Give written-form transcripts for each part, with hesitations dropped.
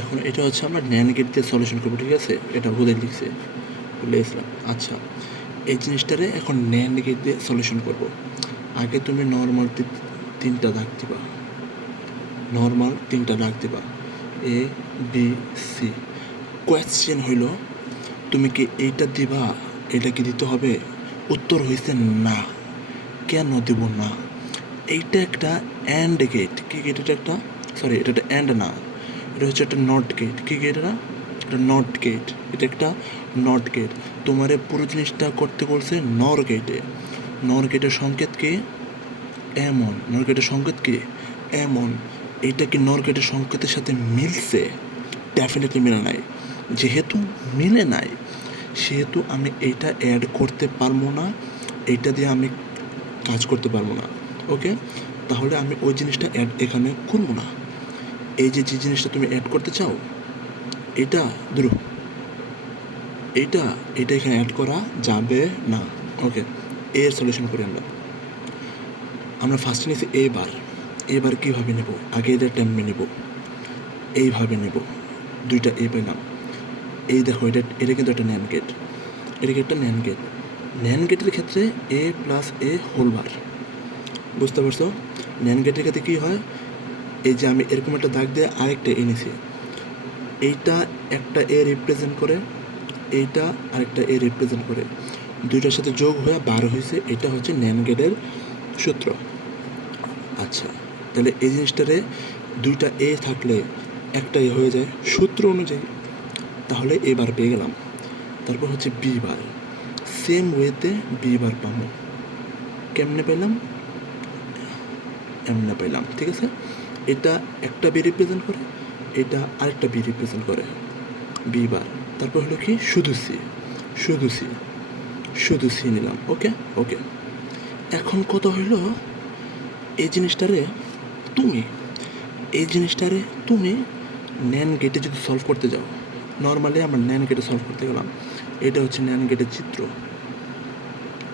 এখন এটা হচ্ছে আমরা ন্যান গেট দিয়ে সলিউশন করবো, ঠিক আছে? এটা বোধহয় লিখছে, বলে ইসলাম। আচ্ছা, এই জিনিসটারে এখন ন্যান গেট দিয়ে সলিউশন করবো। আগে তুমি নর্মাল তিনটা দাগ দিবা, নর্মাল তিনটা দাগ দিবা, এ বি সি। কোয়েশ্চেন হইল তুমি কি এইটা দিবা, এটা কি দিতে হবে? উত্তর হয়েছে না। কেন দেব না? এইটা একটা অ্যান্ড গেট। কি গেট? এটা একটা, সরি, এটা একটা অ্যান্ড না, এটা হচ্ছে একটা নট গেট। কি গেট? এটা একটা নট গেট। এটা একটা নট গেট। তোমারে পুরো জিনিসটা করতে বলছে নর গেটে। নর গেটের সংকেত কি? এমন। নর গেটের সংকেত কি? এমন। এইটা কি নর গেটের সংকেতের সাথে মিলছে? ডেফিনেটলি মিলে নাই। যেহেতু মিলে নাই, সেহেতু আমি এইটা অ্যাড করতে পারবো না, এইটা দিয়ে আমি কাজ করতে পারবো না। ওকে, তাহলে আমি ওই জিনিসটা অ্যাড এখানে করবো না। এই যে যে জিনিসটা তুমি অ্যাড করতে চাও, এটা ধরো, এইটা এখানে অ্যাড করা যাবে না। ওকে, এর সলিউশন করি আমরা ফার্স্টে নিয়েছি এবার কীভাবে নেব? আগে এদের টেম্পে নেব, এইভাবে নেব, দুইটা এ পেলাম। এই দেখো, এটা কিন্তু একটা ন্যান গেট, এটা কি একটা ন্যান গেট? ন্যান গেটের ক্ষেত্রে এ প্লাস এ হোল বার, বুঝতে পারছো? ন্যান গেটের ক্ষেত্রে কী হয়, এই যে আমি এরকম একটা দাগ দিয়ে আরেকটা এনেছি, এইটা একটা এ রিপ্রেজেন্ট করে, এইটা আরেকটা এ রিপ্রেজেন্ট করে, দুইটার সাথে যোগ হয়ে 12 হয়েছে। এটা হচ্ছে ন্যান গেটের সূত্র। আচ্ছা, তাহলে এই জিনিসটারে দুইটা এ থাকলে একটা এ হয়ে যায় সূত্র অনুযায়ী, তাহলে এ বার পেয়ে গেলাম। তারপর হচ্ছে বি বার, সেম ওয়েতে বি বার পাবো। কেমনে পেলাম? এমনে পেলাম, ঠিক আছে? এটা একটা বি রিপ্রেজেন্ট করে, এটা আরেকটা বি রিপ্রেজেন্ট করে, বি বার। তারপর হলো কি, শুধু সি, শুধু সি, শুধু সি নিলাম। ওকে ওকে, এখন কত হইলো, এই জিনিসটারে তুমি ন্যান গেটে যদি সলভ করতে যাও, নর্মালি আমরা ন্যান গেটে সলভ করতে গেলাম, এটা হচ্ছে ন্যান গেটের চিত্র।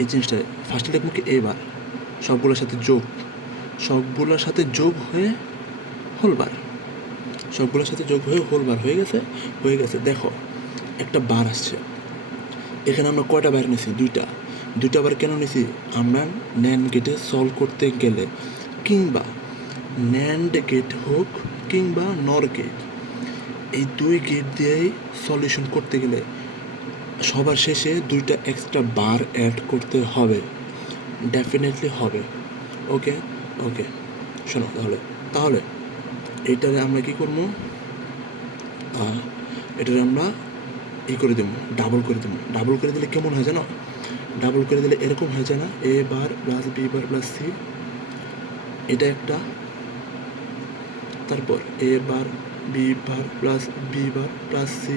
এই জিনিসটা ফার্স্টে লিখবো কি, এবার সবগুলোর সাথে যোগ হয়ে হোলবার, সবগুলোর সাথে যোগ হয়ে হোলবার হয়ে গেছে। দেখো, একটা বার আসছে এখানে। আমরা কয়টা বার নিছি? দুইটা বার। কেন নিছি? আমরা ন্যান গেটে সলভ করতে গেলে, কিংবা ন্যান্ড গেট হোক কিংবা নর গেট, এই দুই গেট দিয়েই সলিউশন করতে গেলে সবার শেষে দুইটা এক্সট্রা বার অ্যাড করতে হবে, ডেফিনেটলি হবে। ওকে ওকে, শোনো, তাহলে এইটারে আমরা কী করবো, এটারে আমরা করে দেবো, ডাবল করে দেবো। ডাবল করে দিলে কেমন হয় জানো? ডাবল করে দিলে এরকম হয়ে যায় না, a bar plus b bar plus c, এটা একটা, তারপর a bar b bar plus b bar plus c,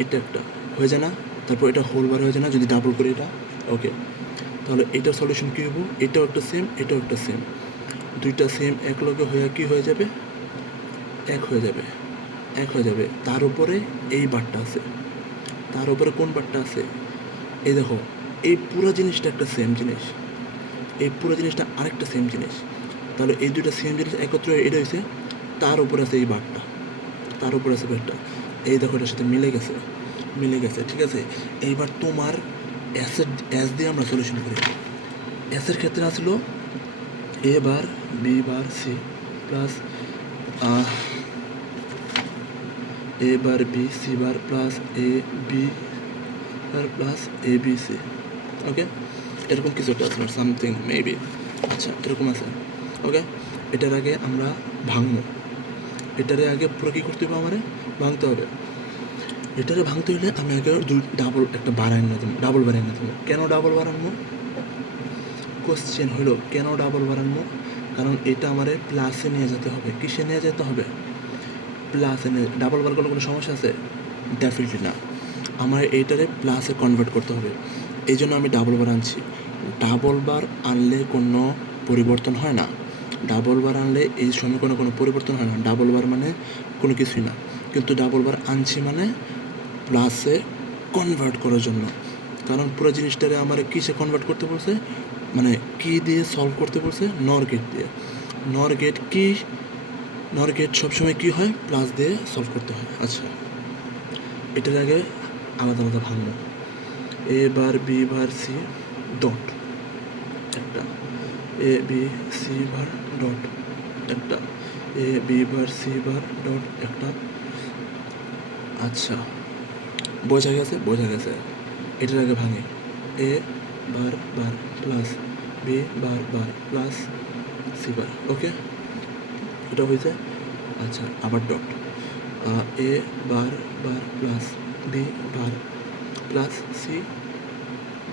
এটা একটা হয়ে যায় না? তারপর এটা হোল বার হয়ে যায় না যদি ডাবল করি এটা? ওকে, তাহলে এটার সলিউশন কী হবো? এটাও একটা সেম, এটাও একটা সেম, দুইটা সেম এক লগে হয়ে কী হয়ে যাবে? এক হয়ে যাবে। তার উপরে এই বারটা আছে, তার উপরে কোন বারটা আছে? এই দেখো, এই পুরো জিনিসটা একটা সেম জিনিস, এই পুরো জিনিসটা আরেকটা সেম জিনিস। তাহলে এই দুইটা সেম জিনিস একত্র এটা হয়েছে, তার উপরে আছে এই বারটা, তার উপরে আছে বারটা। এই দেখো, এটার সাথে মিলে গেছে, ঠিক আছে? এইবার তোমার এস দিয়ে আমরা সলিউশন করি। এসের ক্ষেত্রে আসলো a bar b bar c plus a bar b c bar plus a b bar plus a b c. Okay, এরকম কিছু একটা আছে, সামথিং মেবি। আচ্ছা, এরকম আছে। ওকে, এটার আগে আমরা ভাঙবো, এটারে আগে পুরো কী করতে হবে? আমারে ভাঙতে হবে। এটারে ভাঙতে হলে আমি আগে ডাবল একটা বাড়াই না দেবো, ডাবল বাড়াই না দেবো। কেন ডাবল বাড়ানো? কোশ্চেন হলো কেন ডাবল বাড়ানো? কারণ এটা আমারে প্লাসে নিয়ে যেতে হবে। কিসে নিয়ে যেতে হবে? প্লাসে নিয়ে। ডাবল বার করলে কোনো সমস্যা আছে? ডেফিনেটলি না। আমার এইটারে প্লাসে কনভার্ট করতে হবে, এই জন্য আমি ডাবল বার আনছি। ডাবল বার আনলে কোনো পরিবর্তন হয় না, ডাবল বার আনলে এই সমীকরণে কোনো পরিবর্তন হয় না। ডাবল বার মানে কোনো কিছুই না, কিন্তু ডাবল বার আনছি মানে প্লাসে কনভার্ট করার জন্য। কারণ পুরো জিনিসটারে আমার কিসে কনভার্ট করতে বলছে, মানে কি দিয়ে সলভ করতে বলছে? নর গেট দিয়ে। নর গেট কি নর গেট সবসময় কী হয়, প্লাস দিয়ে সলভ করতে হয়। আচ্ছা, এটার আগে আলাদা আলাদা ভাঙবো। A bar b bar c dot একটা, a b c bar dot একটা, a b bar c bar dot একটা। আচ্ছা, বোঝা গেছে, বোঝা গেছে। এটার আগে ভাঙে, a bar bar plus b bar bar plus c bar. Okay, এটা হয়েছে। আচ্ছা, আবার dot, a bar bar plus b bar plus c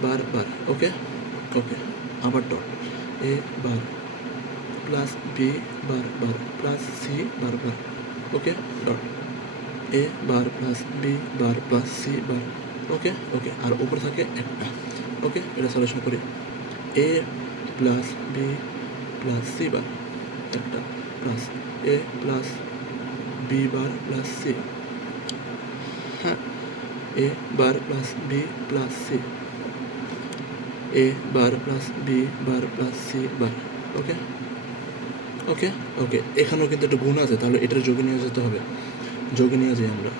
bar bar. Okay okay, আবার dot, a bar plus b bar bar plus c bar bar. Okay, dot, a bar plus b bar plus c bar. Okay okay, আর উপরে থাকে একটা। Okay, এটা solution করি। A plus b plus c bar একটা plus a plus b bar plus c. হ্যাঁ, a bar plus b plus c, a bar plus b bar plus c bar. Okay okay okay, এখানেও কিন্তু একটা গুণ আছে, তাহলে এটার যোগে নিয়ে যেতে হবে। যোগে নিয়ে যাই আমরা।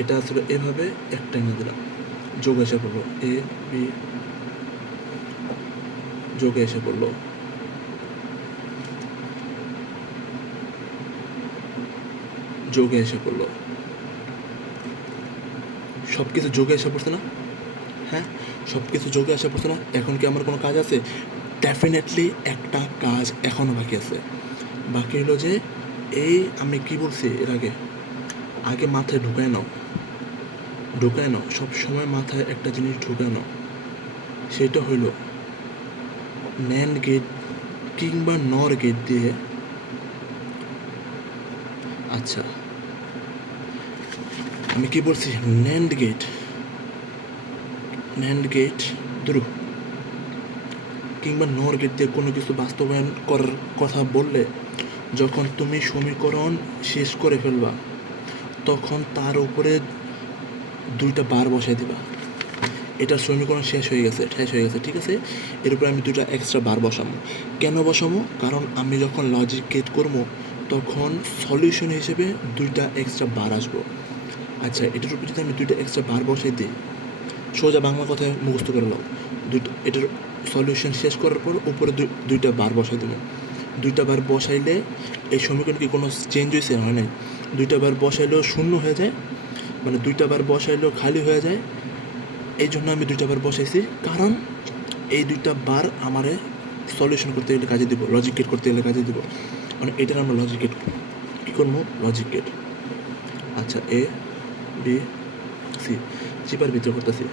এটা আসলে এভাবে একটা নিয়ে দিলাম, যোগ এসে পড়লো, এ বি যোগে এসে পড়লো। যোগে এসে পড়লো, সব কিছু যোগে এসে পড়ছে না? হ্যাঁ, সব কিছু যোগে এসে পড়ছে না? এখন কি আমার কোনো কাজ আছে? ডেফিনেটলি একটা কাজ এখনও বাকি আছে। বাকি হলো যে, এই আমি কি বলছি এর আগে, আগে মাথায় ঢুকায় নাও, ঢুকায় নাও, সবসময় মাথায় একটা জিনিস ঢুকায় নাও, সেটা হইল ন্যান্ড গেট কিংবা নর গেট দিয়ে। আচ্ছা, আমি কি বলছি, ন্যান্ড গেট দ্রু কিংবা নর গেট দিয়ে কোনো কিছু বাস্তবায়ন করার কথা বললে, যখন তুমি সমীকরণ শেষ করে ফেলবা, তখন তার উপরে দুইটা বার বসাই দিবা। এটার সমীকরণ শেষ হয়ে গেছে, ঠিক আছে? এর উপরে আমি দুইটা এক্সট্রা বার বসাবো। কেন বসাবো? কারণ আমি যখন লজিক গেট করবো, তখন সলিউশন হিসেবে দুইটা এক্সট্রা বার আসবো। আচ্ছা, এটার উপরে যদি আমি দুইটা এক্সট্রা বার বসাই দিই, সোজা বাংলা কথায় মুখস্থ করে নাও, এটার সলিউশন শেষ করার পর উপরে দুইটা বার বসাই দেবো। দুইটা বার বসাইলে এই সমীকরণ কি কোনো চেঞ্জ হয়েছে? হয় নাই। দুইটা বার বসাইলেও শূন্য হয়ে যায়, মানে দুইটা বার বসাইলেও খালি হয়ে যায়। এই জন্য আমি দুইটা বার বসাইছি, কারণ এই দুইটা বার আমারে সলিউশন করতে গেলে কাজে দিব, লজিক গেট করতে গেলে কাজে দিব। মানে এটার আমরা লজিক গেট কী করবো, লজিক গেট। আচ্ছা, এ বি সি, সি বার ভিতরে করতেছি।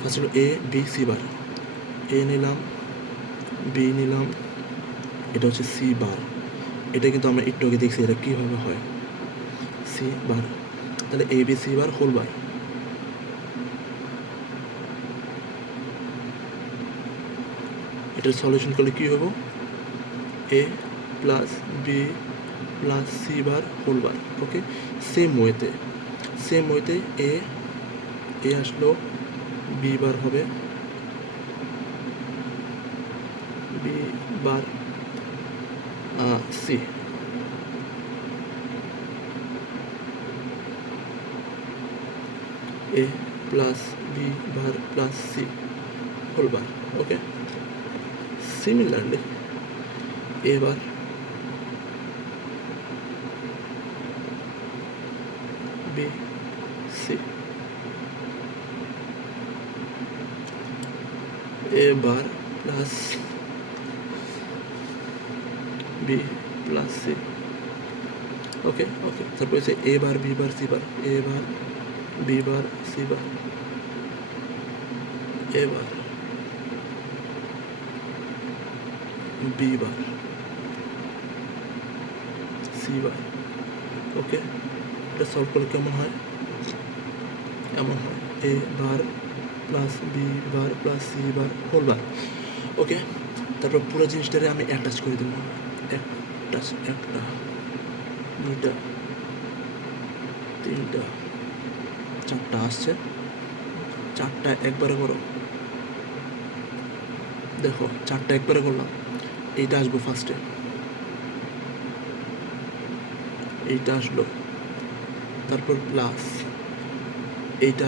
ফার্স্ট হলো এ বি সি বার, এ নিলাম, বি নিলাম, এটা হচ্ছে সি বার। এটা কিন্তু আমরা একটু আগে দেখছি এটা কীভাবে হয়, সি বার। তাহলে a b c bar whole bar. এটার সলিউশন করলে কী হবো, a plus b plus c bar whole bar. Okay, same ওয়েতে এ আসলো, বি বার হবে, b bar c, a plus b bar plus c whole bar. Okay, similarly a bar b c, a bar plus b plus c. Okay okay, তারপর হচ্ছে a bar b bar c bar, a bar b bar c bar, a bar b bar c bar. Okay, এটা solve করলে কেমন হয়, এমন হয়, a bar plus b bar plus c bar whole bar. Okay, তারপর পুরো জিনিসটারে আমি attach করে দেবো, একটা দুইটা তিনটা চারটা আসছে, চারটা একবারে করো, দেখো চারটা একবারে করলাম। এইটা আসবো ফার্স্টে, এইটা আসলো, তারপর প্লাস এইটা